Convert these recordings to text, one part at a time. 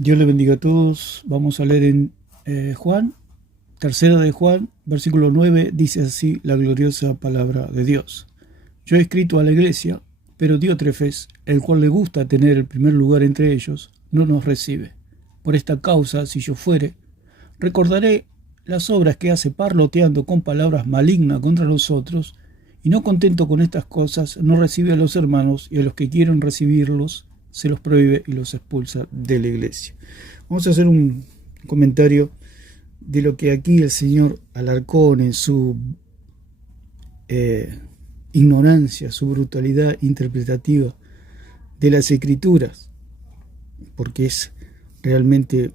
Dios le bendiga a todos. Vamos a leer en Juan, tercera de Juan, versículo 9, dice así la gloriosa palabra de Dios. Yo he escrito a la iglesia, pero Diótrefes, el cual le gusta tener el primer lugar entre ellos, no nos recibe. Por esta causa, si yo fuere, recordaré las obras que hace parloteando con palabras malignas contra nosotros, y no contento con estas cosas, no recibe a los hermanos, y a los que quieren recibirlos, se los prohíbe y los expulsa de la iglesia. Vamos a hacer un comentario de lo que aquí el señor Alarcón, en su ignorancia, su brutalidad interpretativa de las escrituras, porque es realmente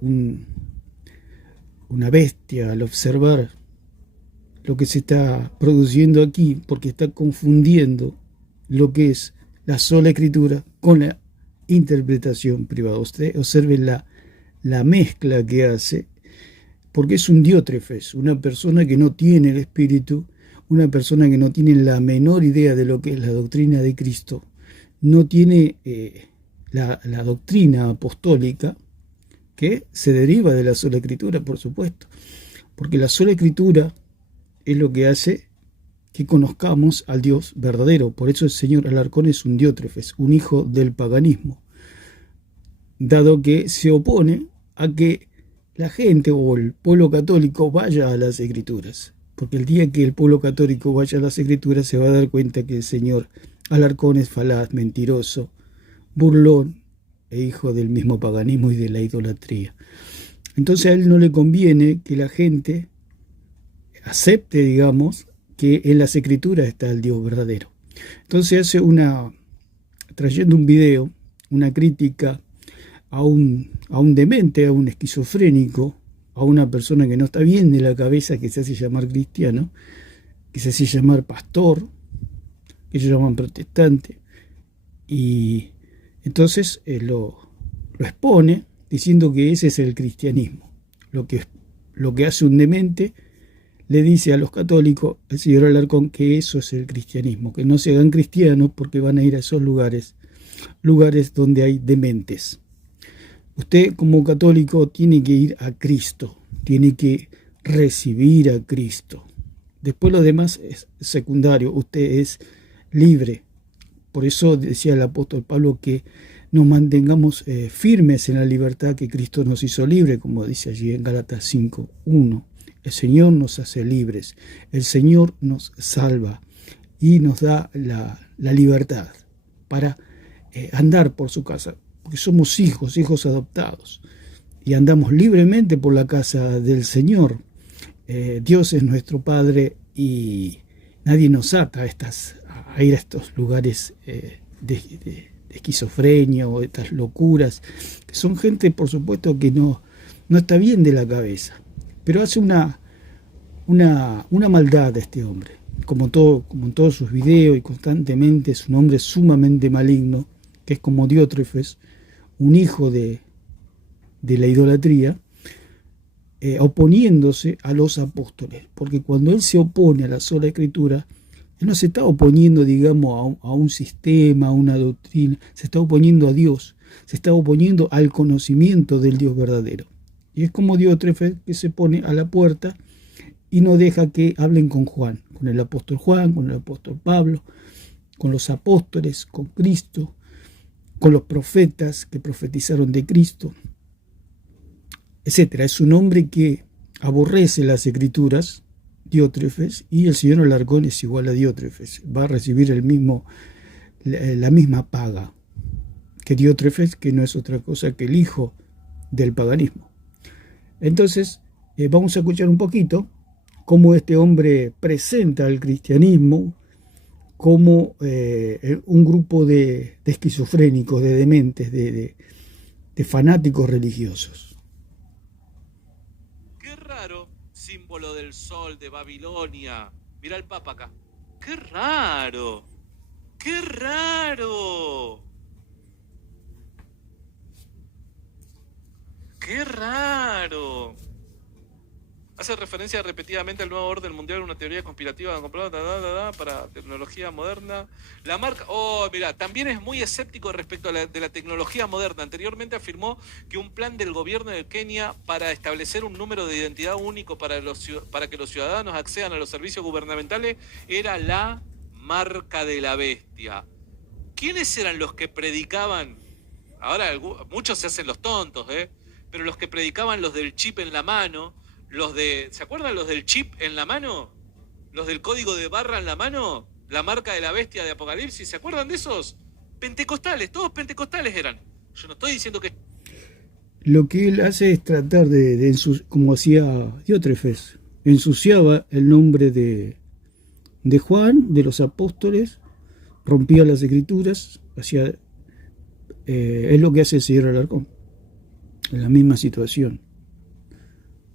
una bestia al observar lo que se está produciendo aquí, porque está confundiendo lo que es la sola escritura con la interpretación privada. Usted observe la mezcla que hace, porque es un Diótrefes, una persona que no tiene el espíritu, una persona que no tiene la menor idea de lo que es la doctrina de Cristo, no tiene la doctrina apostólica, que se deriva de la sola escritura, por supuesto, porque la sola escritura es lo que hace que conozcamos al Dios verdadero. Por eso el señor Alarcón es un Diótrefes, un hijo del paganismo, dado que se opone a que la gente o el pueblo católico vaya a las escrituras, porque el día que el pueblo católico vaya a las escrituras se va a dar cuenta que el señor Alarcón es falaz, mentiroso, burlón e hijo del mismo paganismo y de la idolatría. Entonces a él no le conviene que la gente acepte, digamos, que en las escrituras está el Dios verdadero. Entonces hace trayendo un video, una crítica a un demente, a un esquizofrénico, a una persona que no está bien de la cabeza, que se hace llamar cristiano, que se hace llamar pastor, que ellos llaman protestante, y entonces lo expone diciendo que ese es el cristianismo. Lo que hace un demente le dice a los católicos, el señor Alarcón, que eso es el cristianismo, que no se hagan cristianos porque van a ir a esos lugares donde hay dementes. Usted como católico tiene que ir a Cristo, tiene que recibir a Cristo. Después lo demás es secundario, usted es libre. Por eso decía el apóstol Pablo que nos mantengamos firmes en la libertad que Cristo nos hizo libre, como dice allí en Gálatas 5:1. El Señor nos hace libres, el Señor nos salva y nos da la libertad para andar por su casa, porque somos hijos adoptados y andamos libremente por la casa del Señor. Dios es nuestro Padre y nadie nos ata a ir a estos lugares de esquizofrenia o estas locuras, que son gente, por supuesto, que no está bien de la cabeza, pero hace una maldad a este hombre, como en todos sus videos, y constantemente es un hombre sumamente maligno, que es como Diótrefes, un hijo de la idolatría, oponiéndose a los apóstoles, porque cuando él se opone a la sola escritura, él no se está oponiendo, digamos, a un sistema, a una doctrina, se está oponiendo a Dios, se está oponiendo al conocimiento del Dios verdadero. Y es como Diótrefes, que se pone a la puerta y no deja que hablen con Juan, con el apóstol Juan, con el apóstol Pablo, con los apóstoles, con Cristo, con los profetas que profetizaron de Cristo, etc. Es un hombre que aborrece las escrituras, Diótrefes, y el señor Alarcón es igual a Diótrefes, va a recibir la misma paga que Diótrefes, que no es otra cosa que el hijo del paganismo. Entonces vamos a escuchar un poquito cómo este hombre presenta al cristianismo como un grupo de esquizofrénicos, de dementes, de fanáticos religiosos. Qué raro, símbolo del sol de Babilonia. Mira el Papa acá. Qué raro. Qué raro. Qué raro. Hace referencia repetidamente al nuevo orden mundial, una teoría conspirativa comprobada para tecnología moderna. La marca, mira, también es muy escéptico respecto a de la tecnología moderna. Anteriormente afirmó que un plan del gobierno de Kenia para establecer un número de identidad único para que los ciudadanos accedan a los servicios gubernamentales era la marca de la bestia. ¿Quiénes eran los que predicaban? Ahora muchos se hacen los tontos, pero los que predicaban los del chip en la mano, ¿se acuerdan los del chip en la mano? Los del código de barra en la mano, la marca de la bestia de Apocalipsis, ¿se acuerdan de esos? Pentecostales, todos pentecostales eran. Yo no estoy diciendo que... Lo que él hace es tratar como hacía Diótrefes, ensuciaba el nombre de Juan, de los apóstoles, rompía las escrituras, es lo que hace el señor Alarcón, en la misma situación.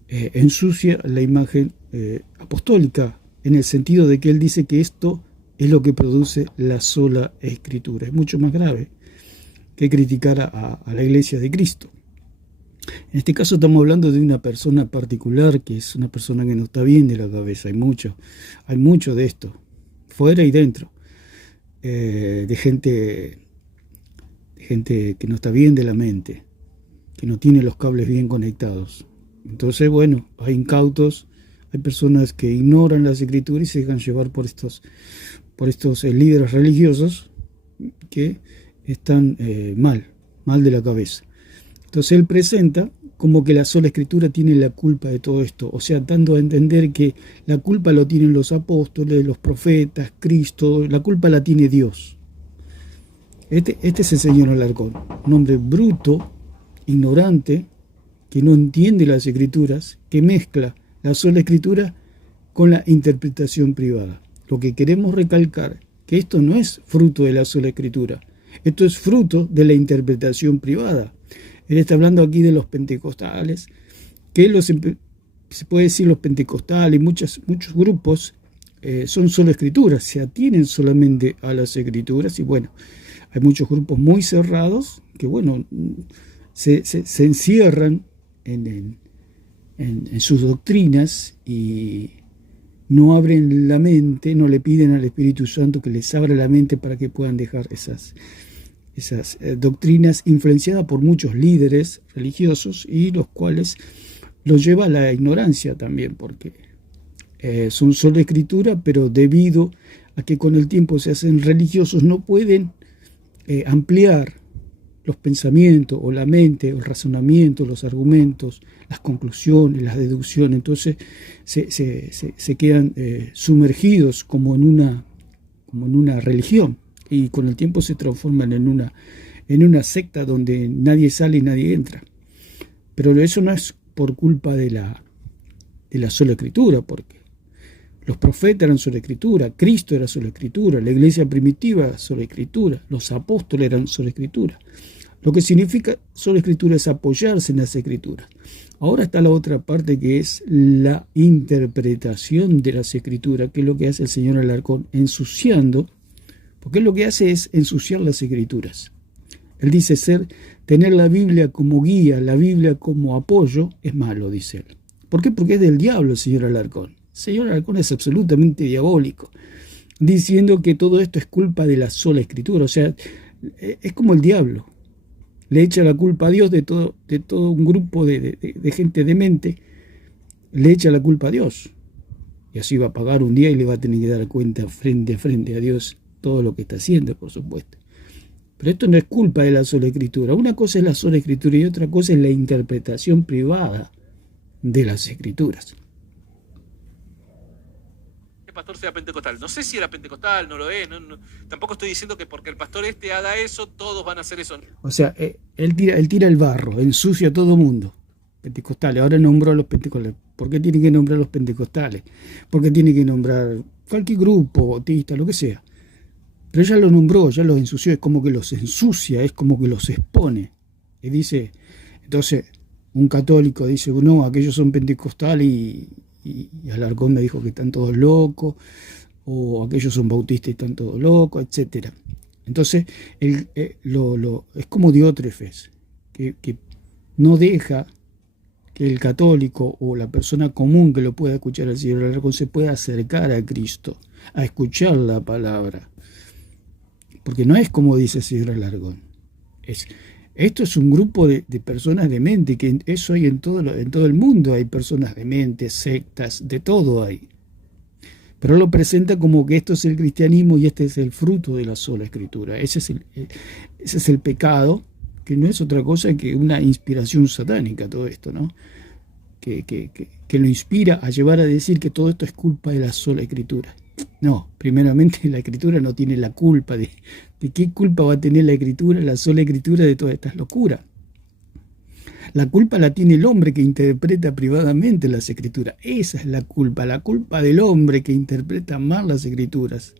Ensucia la imagen apostólica, en el sentido de que él dice que esto es lo que produce la sola escritura. Es mucho más grave que criticar a la iglesia de Cristo. En este caso estamos hablando de una persona particular, que es una persona que no está bien de la cabeza. Hay mucho de esto, fuera y dentro, de gente que no está bien de la mente, que no tiene los cables bien conectados. Entonces, bueno, hay incautos, hay personas que ignoran las escrituras y se dejan llevar por estos líderes religiosos que están mal de la cabeza. Entonces él presenta como que la sola escritura tiene la culpa de todo esto, o sea, dando a entender que la culpa lo tienen los apóstoles, los profetas, Cristo, la culpa la tiene Dios. Este es el señor Alarcón, un hombre bruto, ignorante, que no entiende las escrituras, que mezcla la sola escritura con la interpretación privada. Lo que queremos recalcar, que esto no es fruto de la sola escritura, esto es fruto de la interpretación privada. Él está hablando aquí de los pentecostales, que se puede decir los pentecostales, muchos grupos son solo escrituras, se atienen solamente a las escrituras, y bueno, hay muchos grupos muy cerrados que bueno, se encierran en sus doctrinas y no abren la mente, no le piden al Espíritu Santo que les abra la mente para que puedan dejar esas doctrinas influenciadas por muchos líderes religiosos, y los cuales los lleva a la ignorancia también, porque son solo escritura, pero debido a que con el tiempo se hacen religiosos no pueden ampliar los pensamientos o la mente, el razonamiento, los argumentos, las conclusiones, las deducciones. Entonces se quedan sumergidos como en una religión, y con el tiempo se transforman en una secta donde nadie sale y nadie entra. Pero eso no es por culpa de la sola escritura, porque los profetas eran sola escritura, Cristo era sola escritura, la iglesia primitiva era sola escritura, los apóstoles eran sola escritura. Lo que significa sola escritura es apoyarse en las escrituras. Ahora está la otra parte, que es la interpretación de las escrituras, que es lo que hace el señor Alarcón, ensuciando, porque él lo que hace es ensuciar las escrituras. Él dice tener la Biblia como guía, la Biblia como apoyo, es malo, dice él. ¿Por qué? Porque es del diablo el señor Alarcón. El señor Alarcón es absolutamente diabólico, diciendo que todo esto es culpa de la sola escritura. O sea, es como el diablo. Le echa la culpa a Dios de todo un grupo de gente demente, le echa la culpa a Dios. Y así va a pagar un día y le va a tener que dar cuenta frente a frente a Dios todo lo que está haciendo, por supuesto. Pero esto no es culpa de la sola escritura. Una cosa es la sola escritura y otra cosa es la interpretación privada de las escrituras. El pastor sea pentecostal. No sé si era pentecostal, no lo es. No, tampoco estoy diciendo que porque el pastor haga eso, todos van a hacer eso. O sea, él tira el barro, ensucia a todo mundo. Pentecostales. Ahora nombró a los pentecostales. ¿Por qué tiene que nombrar a los pentecostales? ¿Por qué tiene que nombrar cualquier grupo, bautista, lo que sea? Pero ya lo nombró, ya los ensució. Es como que los ensucia, es como que los expone. Y dice, entonces, un católico dice, no, aquellos son pentecostales y Alarcón me dijo que están todos locos, o aquellos son bautistas y están todos locos, etc. Entonces, es como Diótrefes, que no deja que el católico o la persona común que lo pueda escuchar al señor Alarcón se pueda acercar a Cristo, a escuchar la palabra. Porque no es como dice el señor Alarcón. Esto es un grupo de personas de mente, que eso hay en todo el mundo. Hay personas de mente, sectas, de todo hay. Pero lo presenta como que esto es el cristianismo y este es el fruto de la sola escritura. Ese es el pecado, que no es otra cosa que una inspiración satánica, todo esto, ¿no? Que lo inspira a llevar a decir que todo esto es culpa de la sola escritura. No, primeramente la escritura no tiene la culpa. ¿De qué culpa va a tener la sola escritura de todas estas locuras? La culpa la tiene el hombre que interpreta privadamente las escrituras. Esa es la culpa del hombre que interpreta mal las escrituras.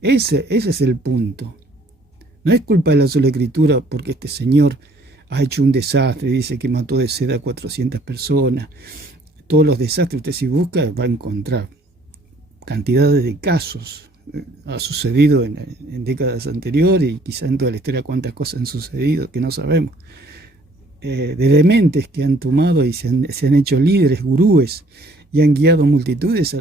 Ese es el punto. No es culpa de la sola escritura porque este señor ha hecho un desastre, dice que mató de sed a 400 personas. Todos los desastres, usted si busca va a encontrar cantidades de casos. Ha sucedido en décadas anteriores y quizá en toda la historia cuántas cosas han sucedido que no sabemos. De dementes que han tomado y se han hecho líderes, gurúes, y han guiado multitudes.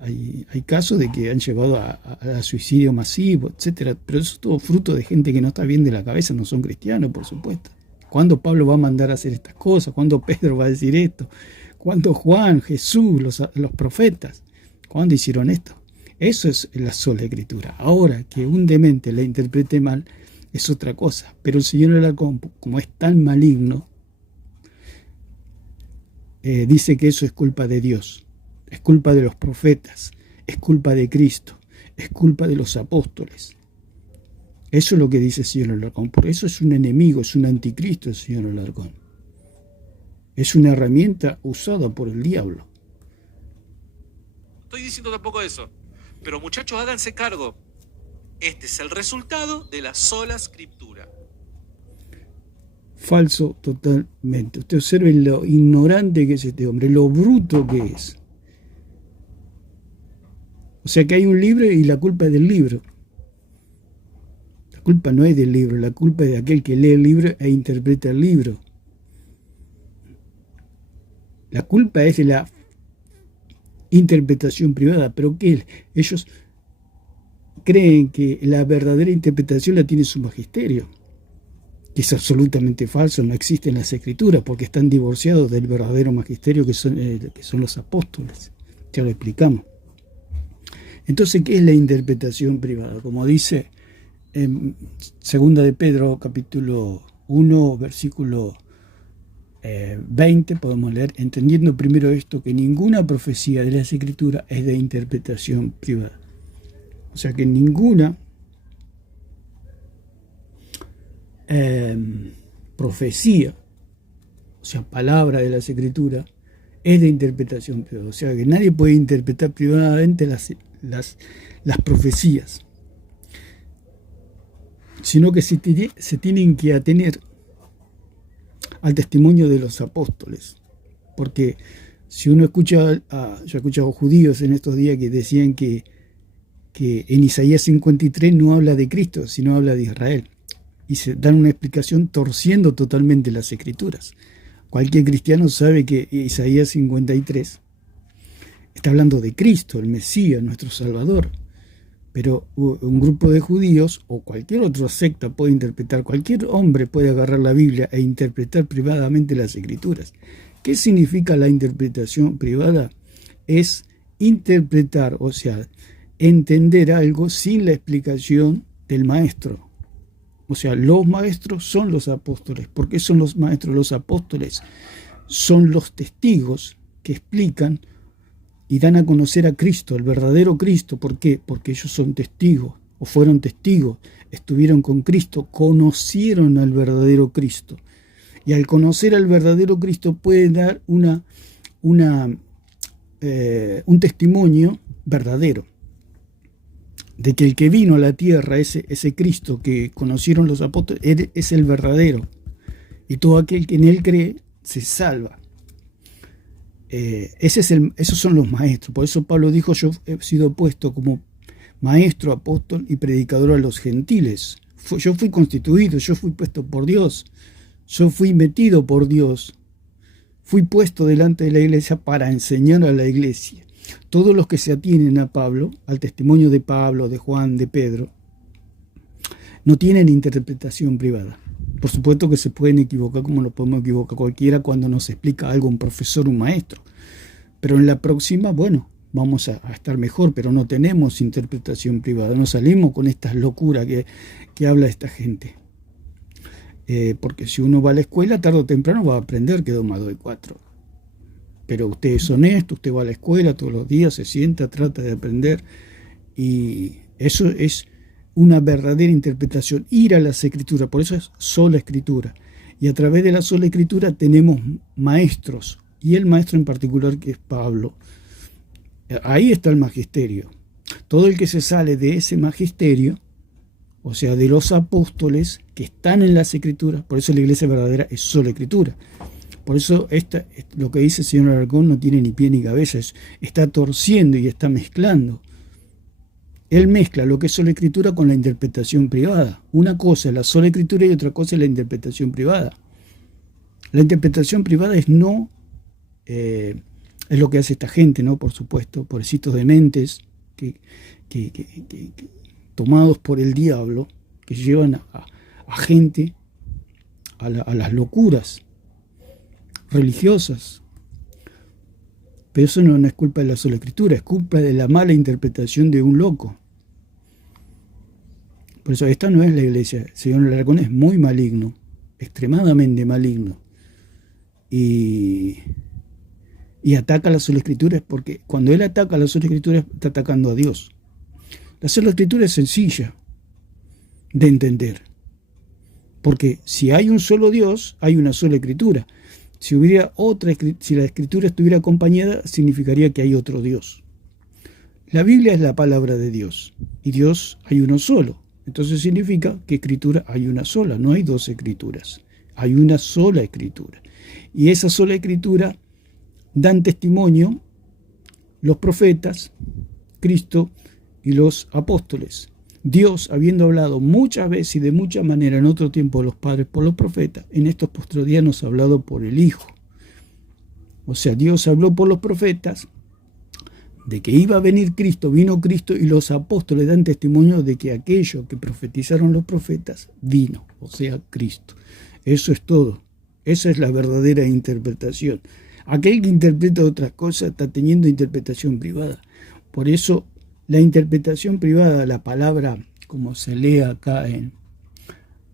Hay casos de que han llevado a suicidio masivo, etcétera. Pero eso es todo fruto de gente que no está bien de la cabeza, no son cristianos, por supuesto. ¿Cuándo Pablo va a mandar a hacer estas cosas? ¿Cuándo Pedro va a decir esto? ¿Cuándo Juan, Jesús, los profetas? ¿Cuándo hicieron esto? Eso es la sola escritura. Ahora, que un demente la interprete mal es otra cosa. Pero el señor Alarcón, como es tan maligno, dice que eso es culpa de Dios, es culpa de los profetas, es culpa de Cristo, es culpa de los apóstoles. Eso es lo que dice el señor Alarcón. Por eso es un enemigo, es un anticristo el señor Alarcón. Es una herramienta usada por el diablo. Estoy diciendo tampoco eso. Pero muchachos, háganse cargo. Este es el resultado de la sola escritura. Falso totalmente. Usted observe lo ignorante que es este hombre, lo bruto que es. O sea que hay un libro y la culpa es del libro. La culpa no es del libro, la culpa es de aquel que lee el libro e interpreta el libro. La culpa es de la interpretación privada, pero que ellos creen que la verdadera interpretación la tiene su magisterio, que es absolutamente falso, no existe en las escrituras, porque están divorciados del verdadero magisterio que son los apóstoles. Ya lo explicamos. Entonces, ¿qué es la interpretación privada? Como dice en 2 de Pedro, capítulo 1, versículo 20, podemos leer: entendiendo primero esto, que ninguna profecía de las escrituras es de interpretación privada. O sea que ninguna profecía, o sea, palabra de las escrituras, es de interpretación privada. O sea que nadie puede interpretar privadamente las profecías, sino que se tienen que atener al testimonio de los apóstoles. Porque si uno escucha, yo he escuchado judíos en estos días que decían que en Isaías 53 no habla de Cristo, sino habla de Israel. Y se dan una explicación torciendo totalmente las escrituras. Cualquier cristiano sabe que Isaías 53 está hablando de Cristo, el Mesías, nuestro Salvador. Pero un grupo de judíos o cualquier otra secta puede interpretar, cualquier hombre puede agarrar la Biblia e interpretar privadamente las escrituras. ¿Qué significa la interpretación privada? Es interpretar, o sea, entender algo sin la explicación del maestro. O sea, los maestros son los apóstoles. ¿Por qué son los maestros? Los apóstoles son los testigos que explican y dan a conocer a Cristo, el verdadero Cristo. ¿Por qué? Porque ellos son testigos, o fueron testigos, estuvieron con Cristo, conocieron al verdadero Cristo. Y al conocer al verdadero Cristo pueden dar un testimonio verdadero de que el que vino a la tierra, ese Cristo que conocieron los apóstoles, es el verdadero. Y todo aquel que en él cree se salva. Esos son los maestros. Por eso Pablo dijo: yo he sido puesto como maestro, apóstol y predicador a los gentiles. Yo fui constituido, yo fui puesto por Dios, yo fui metido por Dios fui puesto delante de la iglesia para enseñar a la iglesia. Todos los que se atienen a Pablo, al testimonio de Pablo, de Juan, de Pedro, no tienen interpretación privada. Por supuesto que se pueden equivocar como lo podemos equivocar cualquiera cuando nos explica algo un profesor, un maestro. Pero en la próxima, bueno, vamos a estar mejor, pero no tenemos interpretación privada. No salimos con estas locuras que habla esta gente. Porque si uno va a la escuela, tarde o temprano va a aprender que 2 más 2 es 4. Pero usted es honesto, usted va a la escuela todos los días, se sienta, trata de aprender. Y eso es una verdadera interpretación, ir a las escrituras, por eso es sola escritura. Y a través de la sola escritura tenemos maestros, y el maestro en particular que es Pablo. Ahí está el magisterio. Todo el que se sale de ese magisterio, o sea, de los apóstoles que están en las escrituras, por eso la iglesia verdadera es sola escritura. Por eso lo que dice el señor Alarcón no tiene ni pie ni cabeza, está torciendo y está mezclando. Él mezcla lo que es sola escritura con la interpretación privada. Una cosa es la sola escritura y otra cosa es la interpretación privada. La interpretación privada es lo que hace esta gente, ¿no? Por supuesto, pobrecitos dementes que tomados por el diablo, que llevan a gente a las locuras religiosas. Pero eso no es culpa de la sola escritura, es culpa de la mala interpretación de un loco. Por eso esta no es la iglesia. El señor Alarcón es muy maligno, extremadamente maligno. Y ataca la sola escritura, porque cuando él ataca la sola escritura está atacando a Dios. La sola escritura es sencilla de entender. Porque si hay un solo Dios, hay una sola escritura. Si la escritura estuviera acompañada, significaría que hay otro Dios. La Biblia es la palabra de Dios, y Dios hay uno solo. Entonces significa que escritura hay una sola, no hay 2 escrituras, hay una sola escritura. Y esa sola escritura dan testimonio los profetas, Cristo y los apóstoles. Dios, habiendo hablado muchas veces y de mucha manera en otro tiempo de los padres por los profetas, en estos postreros días nos ha hablado por el Hijo. O sea, Dios habló por los profetas de que iba a venir Cristo, vino Cristo, y los apóstoles dan testimonio de que aquello que profetizaron los profetas vino, o sea, Cristo. Eso es todo. Esa es la verdadera interpretación. Aquel que interpreta otras cosas está teniendo interpretación privada. Por eso la interpretación privada, la palabra, como se lee acá,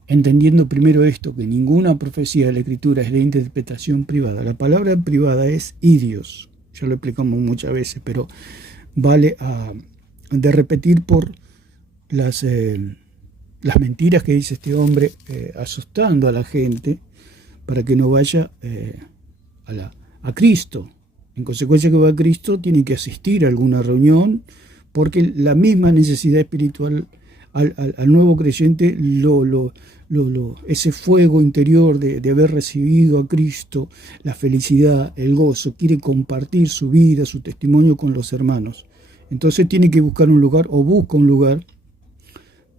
entendiendo primero esto, que ninguna profecía de la Escritura es de interpretación privada. La palabra privada es idios. Ya lo explicamos muchas veces, pero vale de repetir por las mentiras que dice este hombre, asustando a la gente para que no vaya a Cristo. En consecuencia que va a Cristo, tiene que asistir a alguna reunión, porque la misma necesidad espiritual al nuevo creyente, ese fuego interior de haber recibido a Cristo, la felicidad, el gozo, quiere compartir su vida, su testimonio con los hermanos. Entonces tiene que buscar un lugar, o busca un lugar,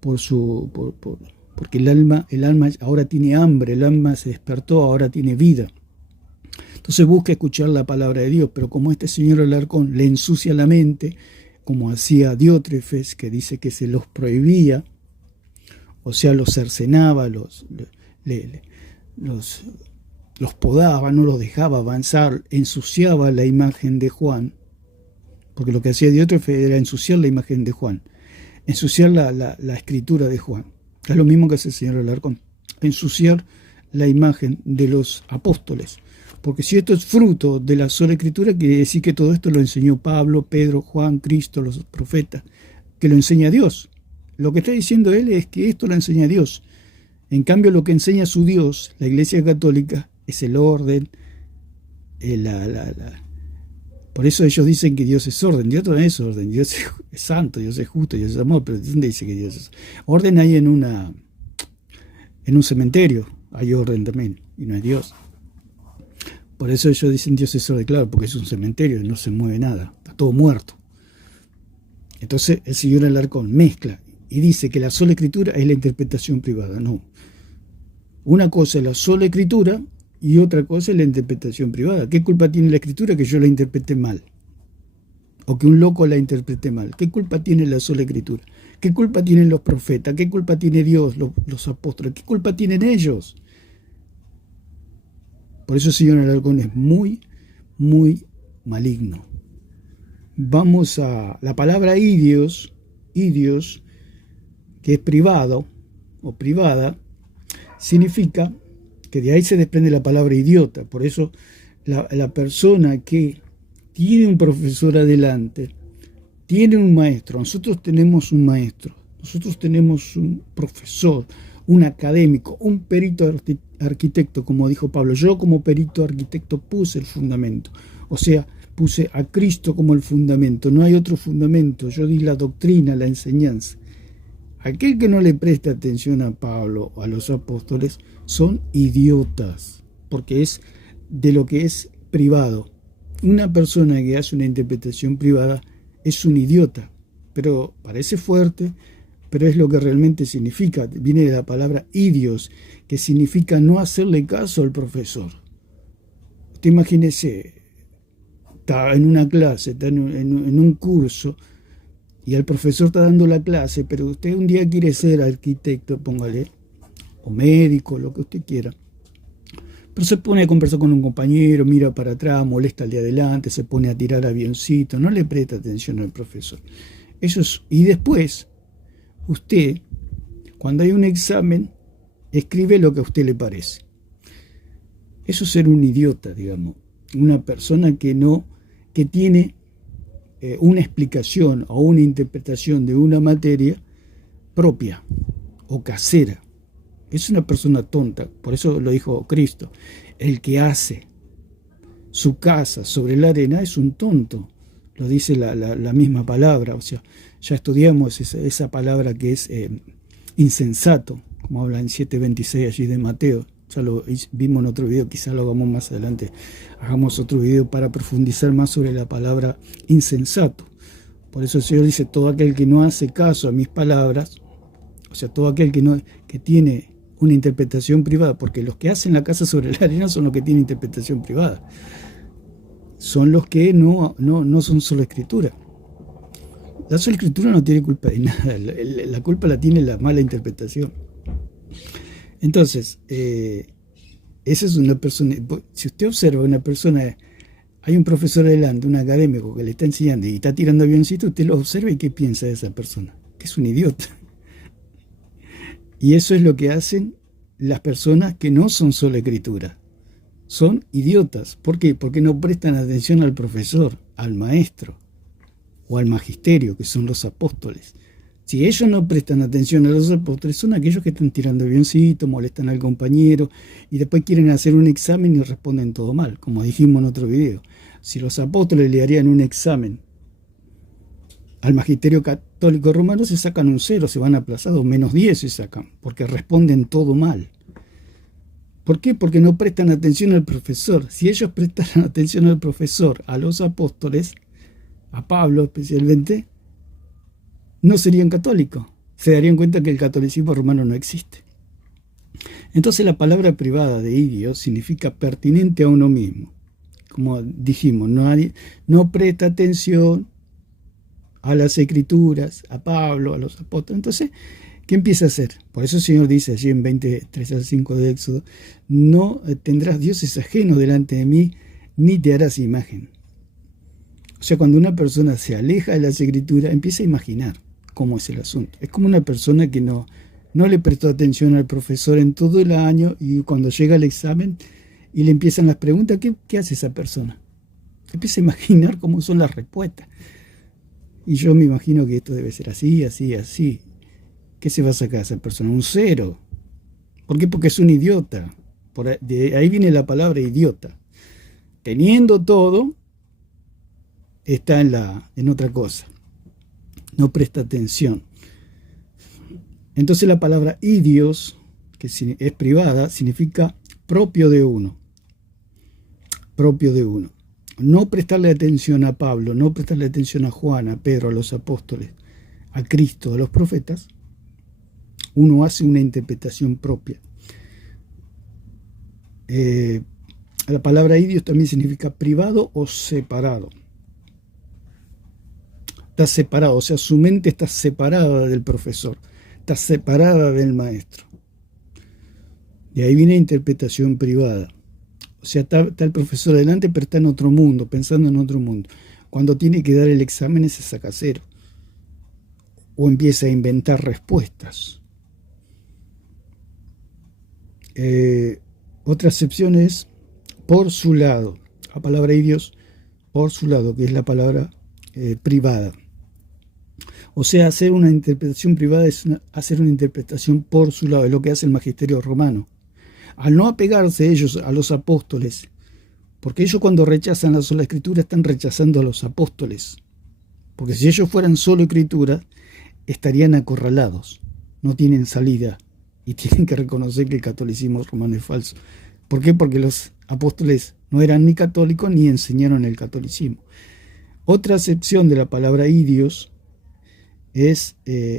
porque el alma ahora tiene hambre, el alma se despertó, ahora tiene vida. Entonces busca escuchar la palabra de Dios, pero como este señor Alarcón le ensucia la mente, como hacía Diótrefes, que dice que se los prohibía, o sea, los cercenaba, los podaba, no los dejaba avanzar, ensuciaba la imagen de Juan, porque lo que hacía Diótrefes era ensuciar la imagen de Juan, ensuciar la escritura de Juan. Es lo mismo que hace el señor Alarcón, ensuciar la imagen de los apóstoles. Porque si esto es fruto de la sola escritura, quiere decir que todo esto lo enseñó Pablo, Pedro, Juan, Cristo, los profetas, que lo enseña Dios. Lo que está diciendo él es que esto lo enseña Dios. En cambio, lo que enseña su Dios, la Iglesia Católica, es el orden. Por eso ellos dicen que Dios es orden. Dios no es orden. Dios es santo, Dios es justo, Dios es amor. Pero ¿dónde dice que Dios es orden? Hay en un cementerio, hay orden también, y no es Dios. Por eso ellos dicen Dios es orden, claro, porque es un cementerio y no se mueve nada, está todo muerto. Entonces el señor Alarcón mezcla y dice que la sola escritura es la interpretación privada. No. Una cosa es la sola escritura Y otra cosa es la interpretación privada. ¿Qué culpa tiene la Escritura que yo la interprete mal? O que un loco la interprete mal. ¿Qué culpa tiene la sola Escritura? ¿Qué culpa tienen los profetas? ¿Qué culpa tiene Dios, los apóstoles? ¿Qué culpa tienen ellos? Por eso el señor Alarcón es muy, muy maligno. Vamos a la palabra idios, que es privado o privada, significa que de ahí se desprende la palabra idiota. Por eso la persona que tiene un profesor adelante, tiene un maestro, nosotros tenemos un maestro, nosotros tenemos un profesor, un académico, un perito arquitecto, como dijo Pablo. Yo como perito arquitecto puse el fundamento, o sea, puse a Cristo como el fundamento, no hay otro fundamento, yo di la doctrina, la enseñanza. Aquel que no le presta atención a Pablo o a los apóstoles son idiotas, porque es de lo que es privado. Una persona que hace una interpretación privada es un idiota, pero parece fuerte, pero es lo que realmente significa. Viene de la palabra idios, que significa no hacerle caso al profesor. Usted imagínese, está en una clase, está en un curso, y el profesor está dando la clase, pero usted un día quiere ser arquitecto, póngale, o médico, lo que usted quiera. Pero se pone a conversar con un compañero, mira para atrás, molesta al de adelante, se pone a tirar avioncitos, no le presta atención al profesor. Eso es, y después, usted, cuando hay un examen, escribe lo que a usted le parece. Eso es ser un idiota, digamos. Una persona que tiene una explicación o una interpretación de una materia propia o casera. Es una persona tonta, por eso lo dijo Cristo. El que hace su casa sobre la arena es un tonto, lo dice la misma palabra. O sea, ya estudiamos esa palabra que es insensato, como habla en 7:26 allí de Mateo. Ya lo vimos en otro video, quizás lo hagamos más adelante. Hagamos otro video para profundizar más sobre la palabra insensato. Por eso el Señor dice, todo aquel que no hace caso a mis palabras, o sea, todo aquel que tiene una interpretación privada, porque los que hacen la casa sobre la arena son los que tienen interpretación privada. Son los que no son solo escritura. La sola escritura no tiene culpa de nada, la culpa la tiene la mala interpretación. Entonces, esa es una persona, si usted observa una persona, hay un profesor adelante, un académico que le está enseñando y está tirando avioncitos, usted lo observa y ¿qué piensa de esa persona? Que es un idiota. Y eso es lo que hacen las personas que no son solo escritura. Son idiotas. ¿Por qué? Porque no prestan atención al profesor, al maestro o al magisterio, que son los apóstoles. Si ellos no prestan atención a los apóstoles, son aquellos que están tirando avioncitos, molestan al compañero y después quieren hacer un examen y responden todo mal, como dijimos en otro video. Si los apóstoles le harían un examen al magisterio católico romano, se sacan un 0, se van aplazados, -10 se sacan, porque responden todo mal. ¿Por qué? Porque no prestan atención al profesor. Si ellos prestaran atención al profesor, a los apóstoles, a Pablo especialmente, no serían católicos. Se darían cuenta que el catolicismo romano no existe. Entonces la palabra privada de idios significa pertinente a uno mismo. Como dijimos, no presta atención a las escrituras, a Pablo, a los apóstoles. Entonces, ¿qué empieza a hacer? Por eso el Señor dice allí en 23:5 de Éxodo, no tendrás dioses ajenos delante de mí, ni te harás imagen. O sea, cuando una persona se aleja de las escrituras, empieza a imaginar cómo es el asunto. Es como una persona que no le prestó atención al profesor en todo el año y cuando llega el examen y le empiezan las preguntas, ¿qué hace esa persona? Empieza a imaginar cómo son las respuestas. Y yo me imagino que esto debe ser así, así, así. ¿Qué se va a sacar esa persona? Un 0. ¿Por qué? Porque es un idiota. De ahí viene la palabra idiota. Teniendo todo, está en otra cosa. No presta atención. Entonces la palabra idios, que es privada, significa propio de uno. Propio de uno. No prestarle atención a Pablo, no prestarle atención a Juan, a Pedro, a los apóstoles, a Cristo, a los profetas. Uno hace una interpretación propia. La palabra idios también significa privado o separado. Está separado, o sea, su mente está separada del profesor, está separada del maestro. De ahí viene interpretación privada. O sea, está el profesor delante, pero está en otro mundo, pensando en otro mundo. Cuando tiene que dar el examen se saca cero. O empieza a inventar respuestas. Otra excepción es por su lado. La palabra idios, por su lado, que es la palabra privada. O sea, hacer una interpretación privada es hacer una interpretación por su lado, es lo que hace el magisterio romano. Al no apegarse ellos a los apóstoles, porque ellos cuando rechazan la sola escritura están rechazando a los apóstoles, porque si ellos fueran solo escritura, estarían acorralados, no tienen salida, y tienen que reconocer que el catolicismo romano es falso. ¿Por qué? Porque los apóstoles no eran ni católicos ni enseñaron el catolicismo. Otra acepción de la palabra idios es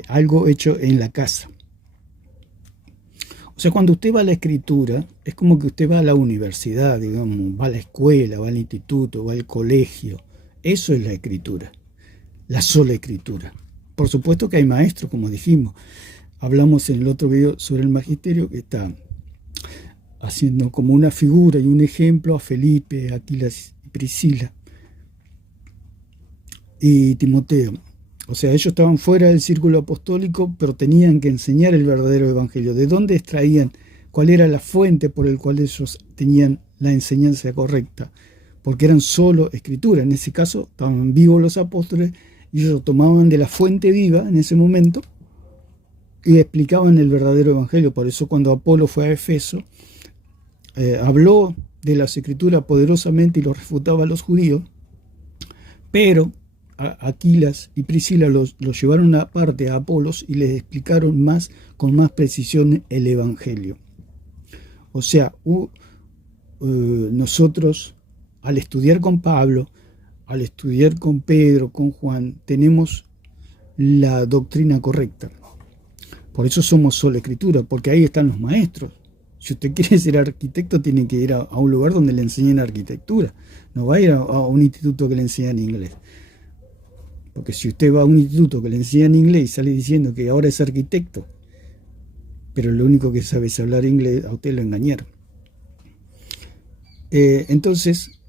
algo hecho en la casa. O sea, cuando usted va a la escritura, es como que usted va a la universidad, digamos, va a la escuela, va al instituto, va al colegio. Eso es la escritura, la sola escritura. Por supuesto que hay maestros, como dijimos. Hablamos en el otro video sobre el magisterio, que está haciendo como una figura y un ejemplo a Felipe, Aquila y Priscila y Timoteo. O sea, ellos estaban fuera del círculo apostólico, pero tenían que enseñar el verdadero evangelio. ¿De dónde extraían? ¿Cuál era la fuente por la cual ellos tenían la enseñanza correcta? Porque eran solo escritura. En ese caso, estaban vivos los apóstoles y ellos tomaban de la fuente viva en ese momento y explicaban el verdadero evangelio. Por eso cuando Apolo fue a Efeso, habló de las escrituras poderosamente y lo refutaba a los judíos, pero Aquilas y Priscila los llevaron aparte a Apolos y les explicaron con más precisión el evangelio. O sea, nosotros al estudiar con Pablo, al estudiar con Pedro, con Juan, tenemos la doctrina correcta. Por eso somos sola escritura, porque ahí están los maestros. Si usted quiere ser arquitecto, tiene que ir a un lugar donde le enseñen arquitectura. No va a ir a un instituto que le enseñan inglés. Porque si usted va a un instituto que le enseñan inglés y sale diciendo que ahora es arquitecto, pero lo único que sabe es hablar inglés, a usted lo engañaron. Entonces,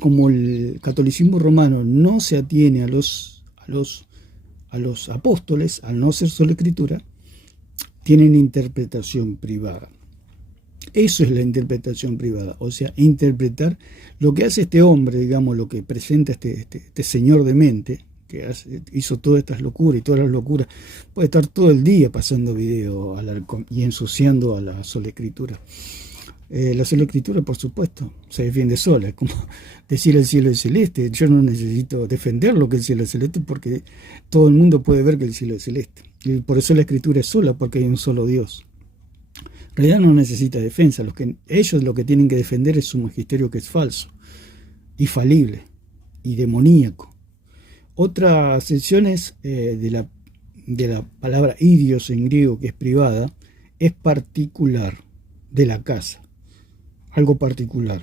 como el catolicismo romano no se atiene a los apóstoles, al no ser solo escritura, tienen interpretación privada. Eso es la interpretación privada, o sea, interpretar lo que hace este hombre, digamos, lo que presenta este señor de mente, que hizo todas estas locuras y todas las locuras. Puede estar todo el día pasando video y ensuciando a la sola escritura. La sola escritura, por supuesto, se defiende sola. Es como decir el cielo es celeste. Yo no necesito defender lo que el cielo es celeste porque todo el mundo puede ver que el cielo es celeste. Y por eso la escritura es sola, porque hay un solo Dios. En realidad no necesita defensa. Ellos lo que tienen que defender es su magisterio, que es falso, y falible, y demoníaco. Otra acepción es de la palabra idios en griego, que es privada, es particular, de la casa, algo particular,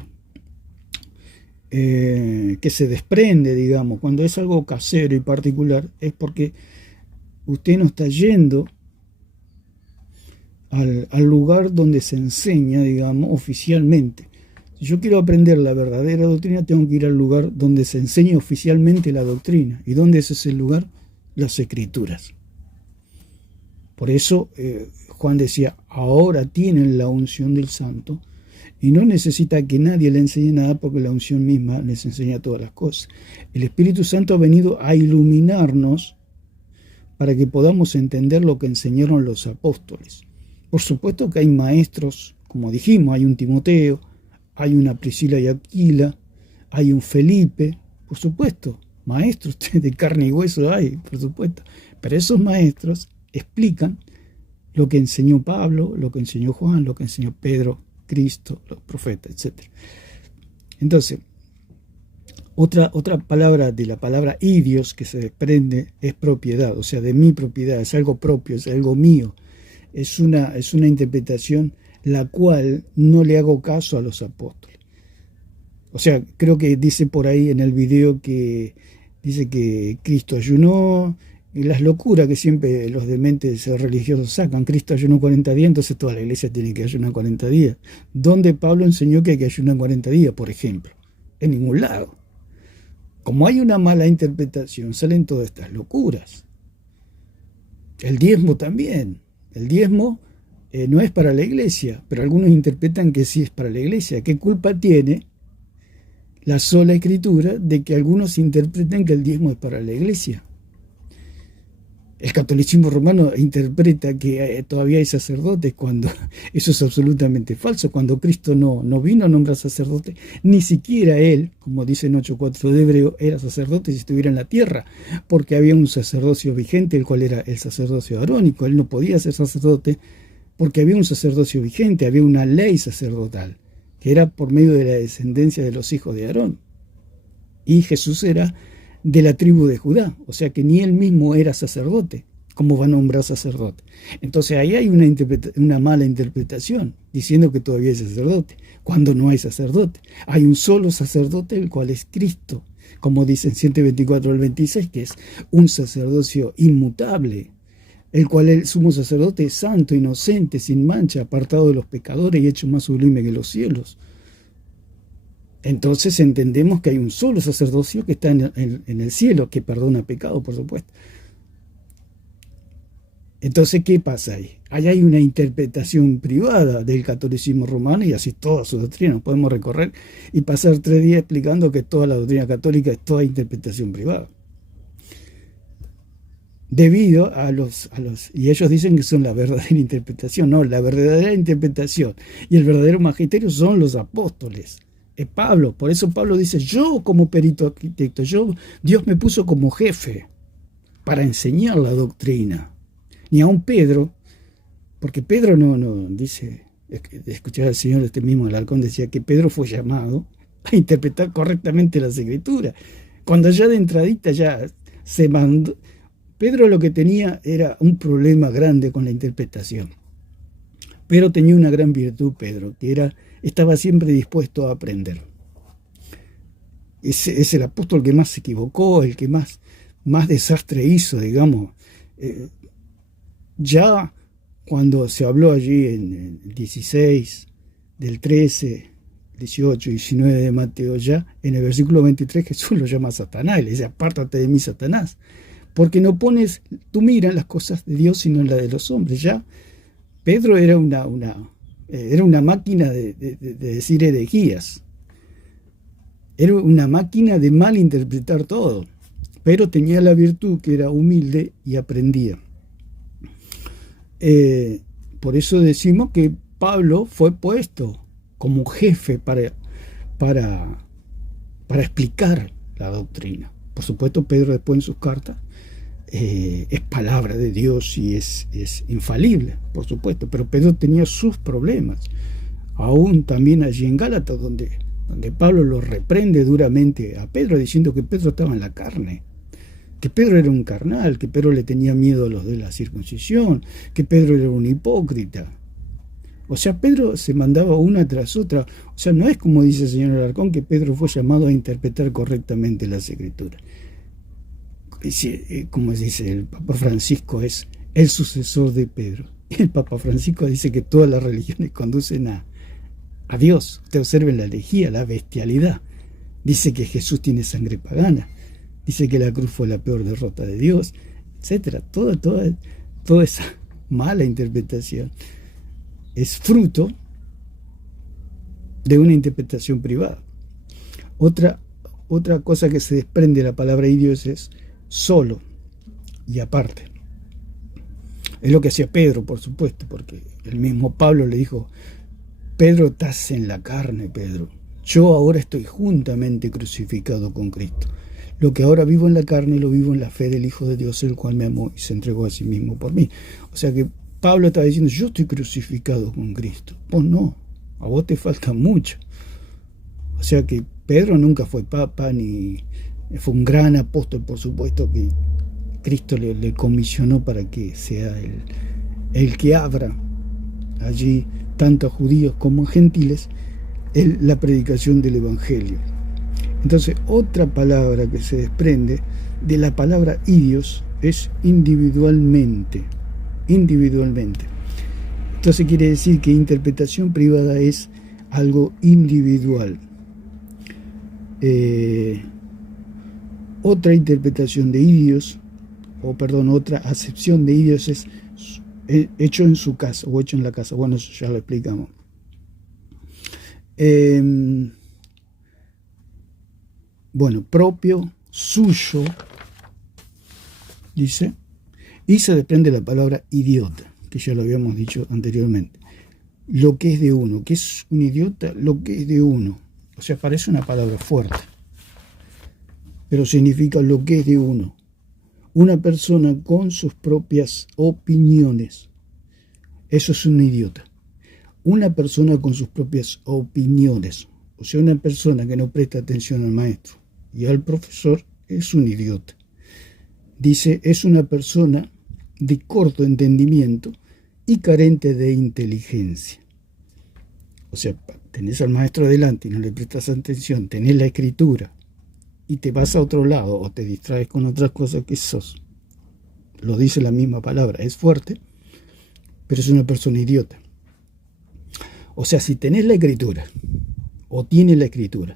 que se desprende, digamos, cuando es algo casero y particular, es porque usted no está yendo al lugar donde se enseña, digamos, oficialmente. Si yo quiero aprender la verdadera doctrina, tengo que ir al lugar donde se enseña oficialmente la doctrina. ¿Y dónde es ese lugar? Las Escrituras. Por eso Juan decía, ahora tienen la unción del Santo y no necesita que nadie le enseñe nada porque la unción misma les enseña todas las cosas. El Espíritu Santo ha venido a iluminarnos para que podamos entender lo que enseñaron los apóstoles. Por supuesto que hay maestros, como dijimos, hay un Timoteo, hay una Priscila y Aquila, hay un Felipe, por supuesto, maestros de carne y hueso hay, por supuesto, pero esos maestros explican lo que enseñó Pablo, lo que enseñó Juan, lo que enseñó Pedro, Cristo, los profetas, etc. Entonces, otra palabra de la palabra idios que se desprende es propiedad, o sea, de mi propiedad, es algo propio, es algo mío, es una interpretación la cual no le hago caso a los apóstoles. O sea, creo que dice por ahí en el video que dice que Cristo ayunó, y las locuras que siempre los dementes religiosos sacan. Cristo ayunó 40 días, entonces toda la iglesia tiene que ayunar 40 días. ¿Dónde Pablo enseñó que hay que ayunar 40 días, por ejemplo? En ningún lado. Como hay una mala interpretación, salen todas estas locuras. El diezmo también. El diezmo no es para la iglesia, pero algunos interpretan que sí es para la iglesia. ¿Qué culpa tiene la sola escritura de que algunos interpreten que el diezmo es para la iglesia? El catolicismo romano interpreta que todavía hay sacerdotes cuando eso es absolutamente falso. Cuando Cristo no vino a nombrar sacerdote, ni siquiera él, como dice en 8.4 de Hebreo, era sacerdote si estuviera en la tierra, porque había un sacerdocio vigente, el cual era el sacerdocio arónico. Él no podía ser sacerdote porque había un sacerdocio vigente, había una ley sacerdotal, que era por medio de la descendencia de los hijos de Aarón. Y Jesús era de la tribu de Judá, o sea que ni él mismo era sacerdote. ¿Cómo va a nombrar sacerdote? Entonces ahí hay una mala interpretación, diciendo que todavía hay sacerdote, cuando no hay sacerdote. Hay un solo sacerdote, el cual es Cristo, como dice en 124 al 26, que es un sacerdocio inmutable, el cual el sumo sacerdote es santo, inocente, sin mancha, apartado de los pecadores y hecho más sublime que los cielos. Entonces entendemos que hay un solo sacerdocio que está en el cielo, que perdona pecado, por supuesto. Entonces, ¿qué pasa ahí? Ahí hay una interpretación privada del catolicismo romano y así toda su doctrina. Podemos recorrer y pasar 3 días explicando que toda la doctrina católica es toda interpretación privada. Debido a los y ellos dicen que son la verdadera interpretación. No, la verdadera interpretación y el verdadero magisterio son los apóstoles. Es Pablo, por eso Pablo dice, yo como perito arquitecto, Dios me puso como jefe para enseñar la doctrina. Ni aun Pedro, porque Pedro no dice, escuchar al Señor, este mismo Alarcón decía que Pedro fue llamado a interpretar correctamente las Escrituras. Cuando ya de entradita ya se mandó, Pedro lo que tenía era un problema grande con la interpretación. Pero tenía una gran virtud Pedro, que estaba siempre dispuesto a aprender. Es el apóstol que más se equivocó, el que más desastre hizo, digamos. Ya cuando se habló allí en el 16, del 13, 18, 19 de Mateo, ya en el versículo 23 Jesús lo llama a Satanás, y le dice, apártate de mí, Satanás, porque no pones tu mira en las cosas de Dios, sino en la de los hombres. Ya Pedro era una máquina de decir herejías. Era una máquina de malinterpretar todo. Pero tenía la virtud que era humilde y aprendía. Por eso decimos que Pablo fue puesto como jefe para explicar la doctrina. Por supuesto, Pedro después en sus cartas es palabra de Dios y es infalible, por supuesto, pero Pedro tenía sus problemas, aún también allí en Gálatas, donde Pablo lo reprende duramente a Pedro, diciendo que Pedro estaba en la carne, que Pedro era un carnal, que Pedro le tenía miedo a los de la circuncisión, que Pedro era un hipócrita. O sea, Pedro se mandaba una tras otra. O sea, no es como dice el señor Alarcón, que Pedro fue llamado a interpretar correctamente las Escrituras. Como dice el Papa Francisco, es el sucesor de Pedro. El Papa Francisco dice que todas las religiones conducen a Dios. Usted observe la herejía, la bestialidad. Dice que Jesús tiene sangre pagana. Dice que la cruz fue la peor derrota de Dios, etc. Toda esa mala interpretación es fruto de una interpretación privada. Otra cosa que se desprende de la palabra de Dios es solo y aparte. Es lo que hacía Pedro, por supuesto, porque el mismo Pablo le dijo, Pedro, estás en la carne, Pedro. Yo ahora estoy juntamente crucificado con Cristo. Lo que ahora vivo en la carne, lo vivo en la fe del Hijo de Dios, el cual me amó y se entregó a sí mismo por mí. O sea que Pablo estaba diciendo, yo estoy crucificado con Cristo. Vos no, a vos te falta mucho. O sea que Pedro nunca fue papa, ni fue un gran apóstol, por supuesto, que Cristo le comisionó para que sea el que abra allí tanto a judíos como a gentiles la predicación del Evangelio. Entonces, otra palabra que se desprende de la palabra idios es individualmente. Individualmente. Entonces quiere decir que interpretación privada es algo individual. Otra interpretación de idios, otra acepción de idios es hecho en su casa o hecho en la casa. Bueno, eso ya lo explicamos. Bueno, propio, suyo, dice, y se desprende la palabra idiota, que ya lo habíamos dicho anteriormente. Lo que es de uno. ¿Qué es un idiota? Lo que es de uno. O sea, parece una palabra fuerte, pero significa lo que es de uno. Una persona con sus propias opiniones. Eso es un idiota. Una persona con sus propias opiniones. O sea, una persona que no presta atención al maestro y al profesor es un idiota. Dice, es una persona de corto entendimiento y carente de inteligencia. O sea, tenés al maestro adelante y no le prestas atención, tenés la escritura y te vas a otro lado o te distraes con otras cosas que sos. Lo dice la misma palabra, es fuerte, pero es una persona idiota. O sea, si tenés la escritura, o tiene la escritura,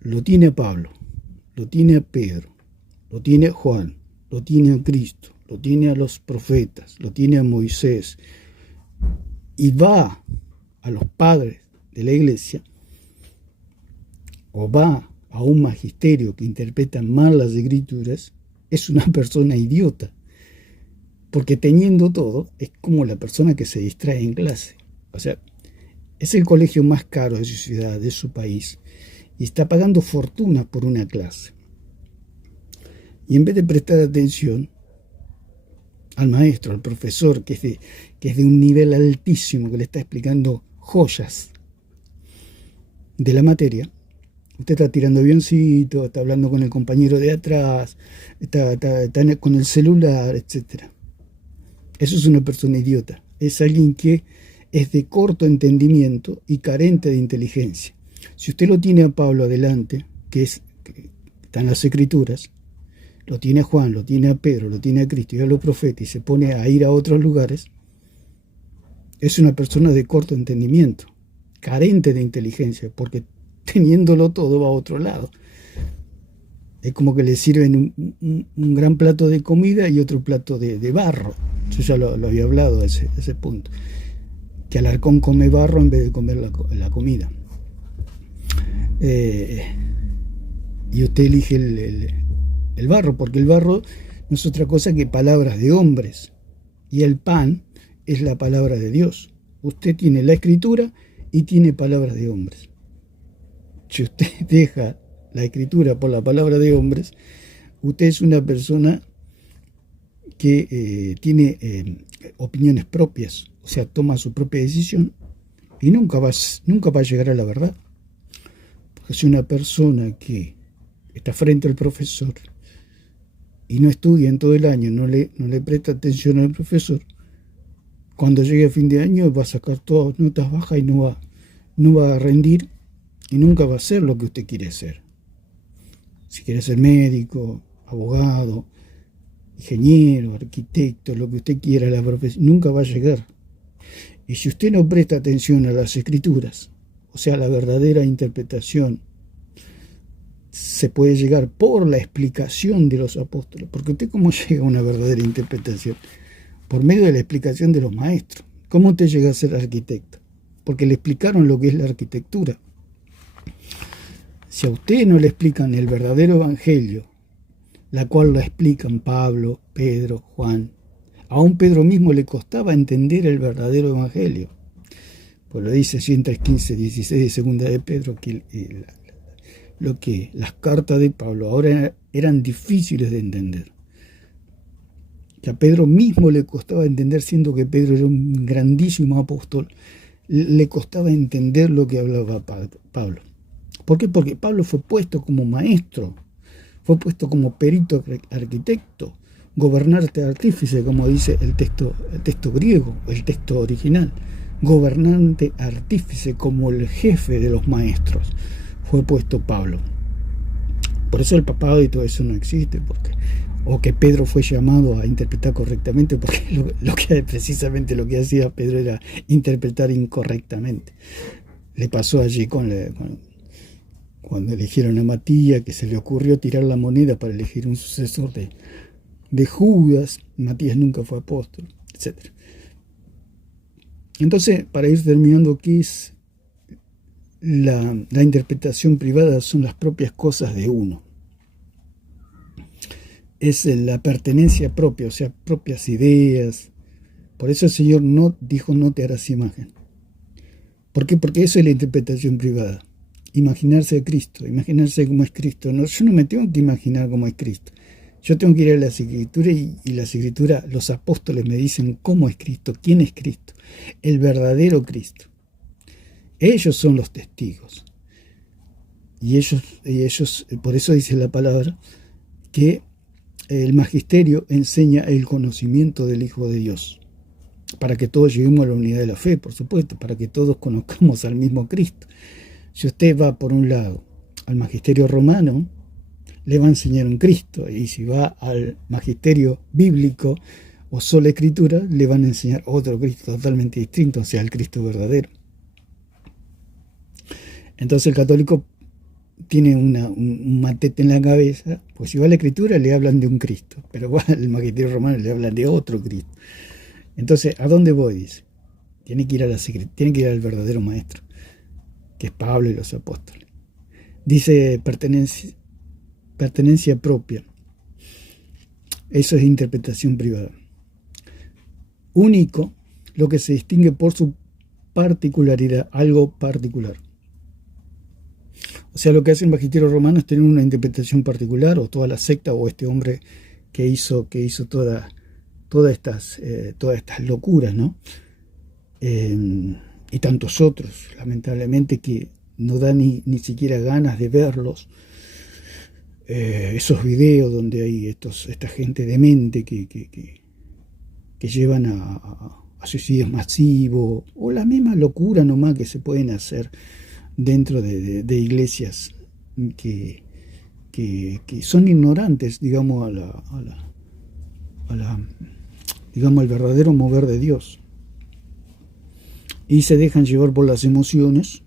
lo tiene a Pablo, lo tiene a Pedro, lo tiene a Juan, lo tiene a Cristo, lo tiene a los profetas, lo tiene a Moisés, y va a los padres de la iglesia, o va a un magisterio que interpreta mal las escrituras, es una persona idiota. Porque teniendo todo, es como la persona que se distrae en clase. O sea, es el colegio más caro de su ciudad, de su país, y está pagando fortunas por una clase. Y en vez de prestar atención al maestro, al profesor, que es de un nivel altísimo, que le está explicando joyas de la materia, usted está tirando avioncito, está hablando con el compañero de atrás, está con el celular, etc. Eso es una persona idiota. Es alguien que es de corto entendimiento y carente de inteligencia. Si usted lo tiene a Pablo adelante, que está en las Escrituras, lo tiene a Juan, lo tiene a Pedro, lo tiene a Cristo y a los profetas y se pone a ir a otros lugares, es una persona de corto entendimiento, carente de inteligencia, porque teniéndolo todo va a otro lado. Es como que le sirven un gran plato de comida y otro plato de barro. Yo ya lo había hablado a ese punto. Que Alarcón come barro en vez de comer la comida. Y usted elige el barro, porque el barro no es otra cosa que palabras de hombres. Y el pan es la palabra de Dios. Usted tiene la escritura y tiene palabras de hombres. Si usted deja la escritura por la palabra de hombres, usted es una persona que tiene opiniones propias, o sea, toma su propia decisión y nunca va a llegar a la verdad. Porque si una persona que está frente al profesor y no estudia en todo el año, no le presta atención al profesor, cuando llegue a fin de año va a sacar todas notas bajas y no va a rendir y nunca va a hacer lo que usted quiere hacer. Si quiere ser médico, abogado, ingeniero, arquitecto, lo que usted quiera, la profesión, nunca va a llegar. Y si usted no presta atención a las escrituras, o sea, la verdadera interpretación, se puede llegar por la explicación de los apóstoles. Porque usted, ¿cómo llega a una verdadera interpretación? Por medio de la explicación de los maestros. ¿Cómo usted llega a ser arquitecto? Porque le explicaron lo que es la arquitectura. Si a usted no le explican el verdadero evangelio, la cual la explican Pablo, Pedro, Juan, a un Pedro mismo le costaba entender el verdadero evangelio. Pues lo dice 115:16 de segunda de Pedro, que las cartas de Pablo ahora eran difíciles de entender. Que a Pedro mismo le costaba entender, siendo que Pedro era un grandísimo apóstol, le costaba entender lo que hablaba Pablo. ¿Por qué? Porque Pablo fue puesto como maestro, fue puesto como perito arquitecto, gobernante artífice, como dice el texto griego, el texto original. gobernante artífice, como el jefe de los maestros, fue puesto Pablo. Por eso el papado y todo eso no existe, o que Pedro fue llamado a interpretar correctamente, porque precisamente lo que hacía Pedro era interpretar incorrectamente. Le pasó allí cuando eligieron a Matías, que se le ocurrió tirar la moneda para elegir un sucesor de Judas. Matías nunca fue apóstol, etc. Entonces, para ir terminando, ¿qué es la interpretación privada? Son las propias cosas de uno. Es la pertenencia propia, o sea, propias ideas. Por eso el Señor no dijo: no te harás imagen. ¿Por qué? Porque eso es la interpretación privada. Imaginarse a Cristo, imaginarse cómo es Cristo. No, yo no me tengo que imaginar cómo es Cristo. Yo tengo que ir a las Escrituras y las Escrituras, los apóstoles me dicen cómo es Cristo, quién es Cristo, el verdadero Cristo. Ellos son los testigos. Y ellos, por eso dice la palabra, que el magisterio enseña el conocimiento del Hijo de Dios, para que todos lleguemos a la unidad de la fe, por supuesto, para que todos conozcamos al mismo Cristo. Si usted va por un lado al magisterio romano, le va a enseñar un Cristo, y si va al magisterio bíblico o sola escritura, le van a enseñar otro Cristo totalmente distinto, o sea, el Cristo verdadero. Entonces el católico tiene un matete en la cabeza, pues si va a la escritura le hablan de un Cristo, pero va al magisterio romano le hablan de otro Cristo. Entonces, ¿a dónde voy? Dice, tiene que ir al verdadero maestro, que es Pablo y los apóstoles. Dice pertenencia propia. Eso es interpretación privada. Único, lo que se distingue por su particularidad, algo particular. O sea, lo que hace el magisterio romano es tener una interpretación particular, o toda la secta, o este hombre que hizo todas estas locuras, ¿no? Y tantos otros, lamentablemente, que no da ni siquiera ganas de verlos. Esos videos donde hay esta gente demente que llevan a suicidios masivos, o la misma locura nomás que se pueden hacer dentro de iglesias que son ignorantes, digamos, digamos, al verdadero mover de Dios, y se dejan llevar por las emociones,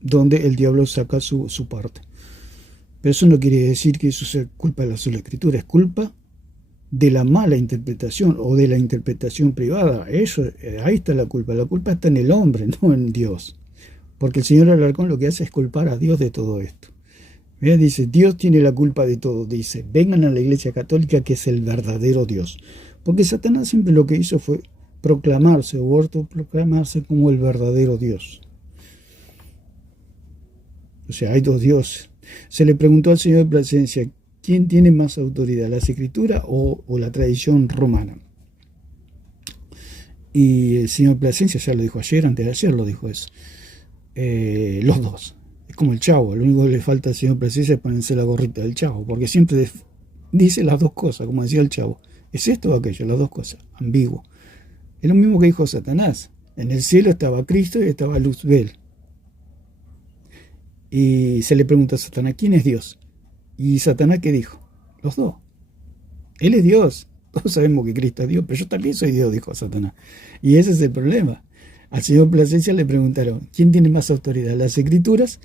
donde el diablo saca su parte. Pero eso no quiere decir que eso sea culpa de la sola escritura, es culpa de la mala interpretación o de la interpretación privada. Ahí está la culpa está en el hombre, no en Dios. Porque el señor Alarcón lo que hace es culpar a Dios de todo esto. Dice, Dios tiene la culpa de todo. Dice, vengan a la Iglesia Católica, que es el verdadero Dios. Porque Satanás siempre lo que hizo fue proclamarse o autoproclamarse como el verdadero Dios. O sea, hay dos dioses. Se le preguntó al señor Plasencia, ¿quién tiene más autoridad, las escrituras o la tradición romana? Y el señor Plasencia ya lo dijo ayer, antes de ayer lo dijo eso. Los dos. Es como el Chavo, lo único que le falta al señor Plasencia es ponerse la gorrita del Chavo, porque siempre dice las dos cosas, como decía el Chavo. ¿Es esto o aquello? Las dos cosas, ambiguo. Es lo mismo que dijo Satanás. En el cielo estaba Cristo y estaba Luzbel. Y se le pregunta a Satanás, ¿quién es Dios? Y Satanás, ¿qué dijo? Los dos. Él es Dios. Todos sabemos que Cristo es Dios, pero yo también soy Dios, dijo Satanás. Y ese es el problema. Al señor Plasencia le preguntaron, ¿quién tiene más autoridad, las escrituras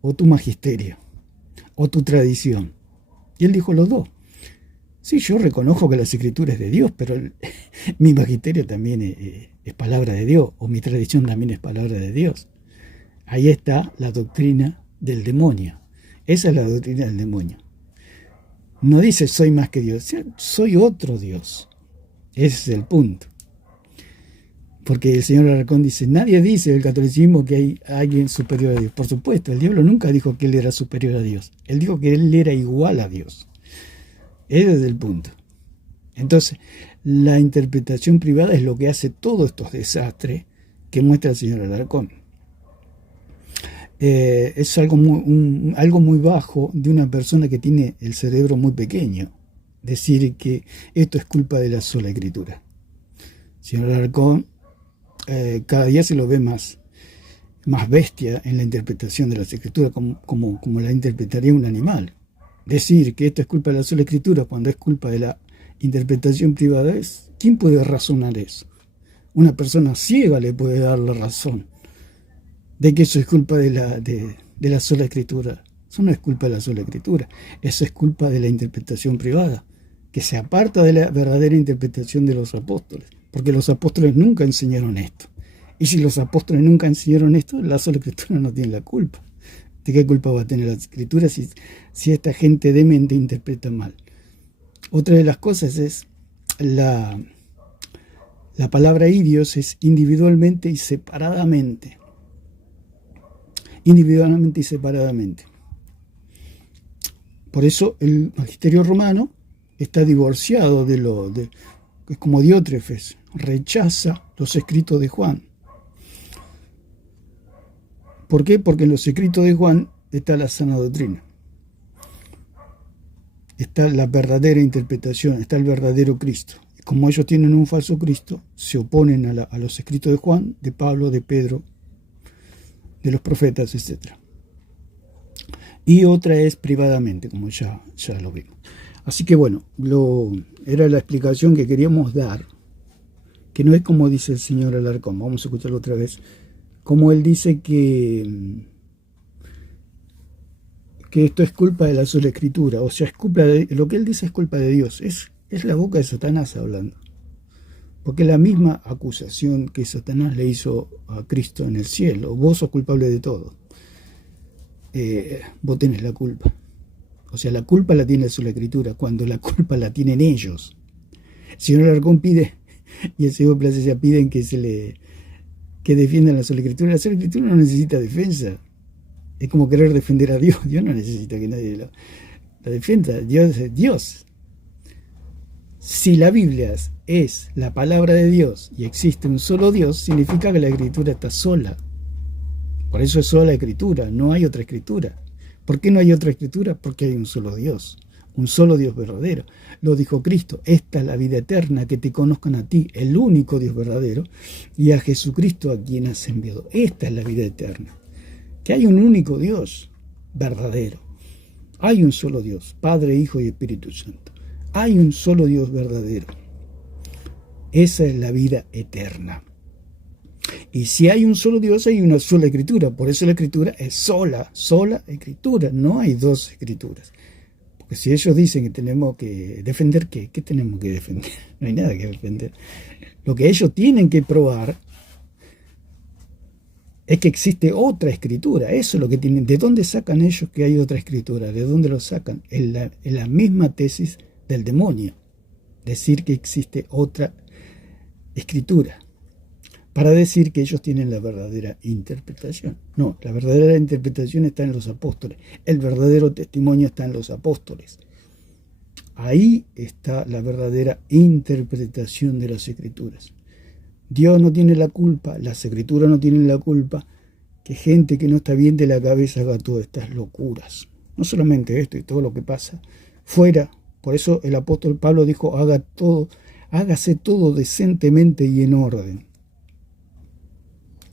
o tu magisterio? ¿O tu tradición? Y él dijo los dos. Sí, yo reconozco que las escrituras es de Dios, pero mi magisterio también es palabra de Dios, o mi tradición también es palabra de Dios. Ahí está la doctrina del demonio. Esa es la doctrina del demonio. No dice soy más que Dios, soy otro Dios. Ese es el punto. Porque el señor Alarcón dice, nadie dice del catolicismo que hay alguien superior a Dios. Por supuesto, el diablo nunca dijo que él era superior a Dios. Él dijo que él era igual a Dios. Ese es el punto. Entonces, la interpretación privada es lo que hace todos estos desastres que muestra el señor Alarcón. Es algo muy bajo de una persona que tiene el cerebro muy pequeño. Decir que esto es culpa de la sola escritura. El señor Alarcón cada día se lo ve más bestia en la interpretación de las escrituras, como la interpretaría un animal. Decir que esto es culpa de la sola escritura cuando es culpa de la interpretación privada, ¿quién puede razonar eso? Una persona ciega le puede dar la razón de que eso es culpa de la sola escritura. Eso no es culpa de la sola escritura, eso es culpa de la interpretación privada, que se aparta de la verdadera interpretación de los apóstoles, porque los apóstoles nunca enseñaron esto. Y si los apóstoles nunca enseñaron esto, la sola escritura no tiene la culpa. ¿De qué culpa va a tener la escritura si esta gente demente interpreta mal? Otra de las cosas es la palabra idios es individualmente y separadamente. Individualmente y separadamente. Por eso el magisterio romano está divorciado es como Diótrefes, rechaza los escritos de Juan. ¿Por qué? Porque en los escritos de Juan está la sana doctrina, está la verdadera interpretación, está el verdadero Cristo. Como ellos tienen un falso Cristo, se oponen a los escritos de Juan, de Pablo, de Pedro, de los profetas, etc. Y otra es privadamente, como ya lo vimos. Así que bueno, era la explicación que queríamos dar, que no es como dice el señor Alarcón. Vamos a escucharlo otra vez. Como él dice que esto es culpa de la sola escritura, o sea, es culpa lo que él dice es culpa de Dios, es la boca de Satanás hablando. Porque la misma acusación que Satanás le hizo a Cristo en el cielo, vos sos culpable de todo, vos tenés la culpa. O sea, la culpa la tiene la sola escritura, cuando la culpa la tienen ellos. El señor Alarcón pide, y el señor Plasencia piden que defiendan la sola escritura. La sola escritura no necesita defensa. Es como querer defender a Dios. Dios no necesita que nadie la defienda. Dios es Dios. Si la Biblia es la palabra de Dios y existe un solo Dios, significa que la escritura está sola. Por eso es sola escritura, no hay otra escritura. ¿Por qué no hay otra escritura? Porque hay un solo Dios verdadero. Lo dijo Cristo, esta es la vida eterna, que te conozcan a ti, el único Dios verdadero, y a Jesucristo a quien has enviado. Esta es la vida eterna, que hay un único Dios verdadero. Hay un solo Dios, Padre, Hijo y Espíritu Santo. Hay un solo Dios verdadero. Esa es la vida eterna. Y si hay un solo Dios, hay una sola escritura. Por eso la escritura es sola escritura. No hay dos escrituras. Porque si ellos dicen que tenemos que defender, ¿qué tenemos que defender? No hay nada que defender. Lo que ellos tienen que probar es que existe otra escritura. Eso es lo que tienen. ¿De dónde sacan ellos que hay otra escritura? ¿De dónde lo sacan? En la misma tesis del demonio. Decir que existe otra escritura, para decir que ellos tienen la verdadera interpretación. No, la verdadera interpretación está en los apóstoles. El verdadero testimonio está en los apóstoles. Ahí está la verdadera interpretación de las escrituras. Dios no tiene la culpa, las escrituras no tienen la culpa, que gente que no está bien de la cabeza haga todas estas locuras. No solamente esto y todo lo que pasa fuera. Por eso el apóstol Pablo dijo, hágase todo decentemente y en orden.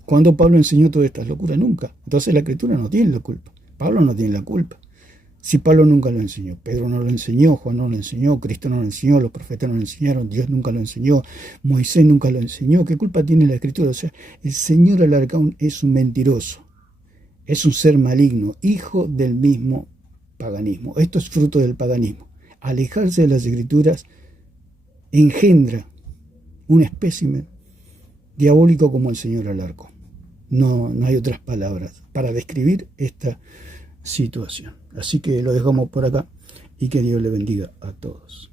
¿Cuándo Pablo enseñó todas estas locuras? Nunca. Entonces la escritura no tiene la culpa. Pablo no tiene la culpa. Si Pablo nunca lo enseñó, Pedro no lo enseñó, Juan no lo enseñó, Cristo no lo enseñó, los profetas no lo enseñaron, Dios nunca lo enseñó, Moisés nunca lo enseñó, ¿qué culpa tiene la escritura? O sea, el señor Alarcón es un mentiroso, es un ser maligno, hijo del mismo paganismo. Esto es fruto del paganismo. Alejarse de las escrituras engendra un espécimen diabólico como el señor Alarcón. No hay otras palabras para describir esta situación. Así que lo dejamos por acá y que Dios le bendiga a todos.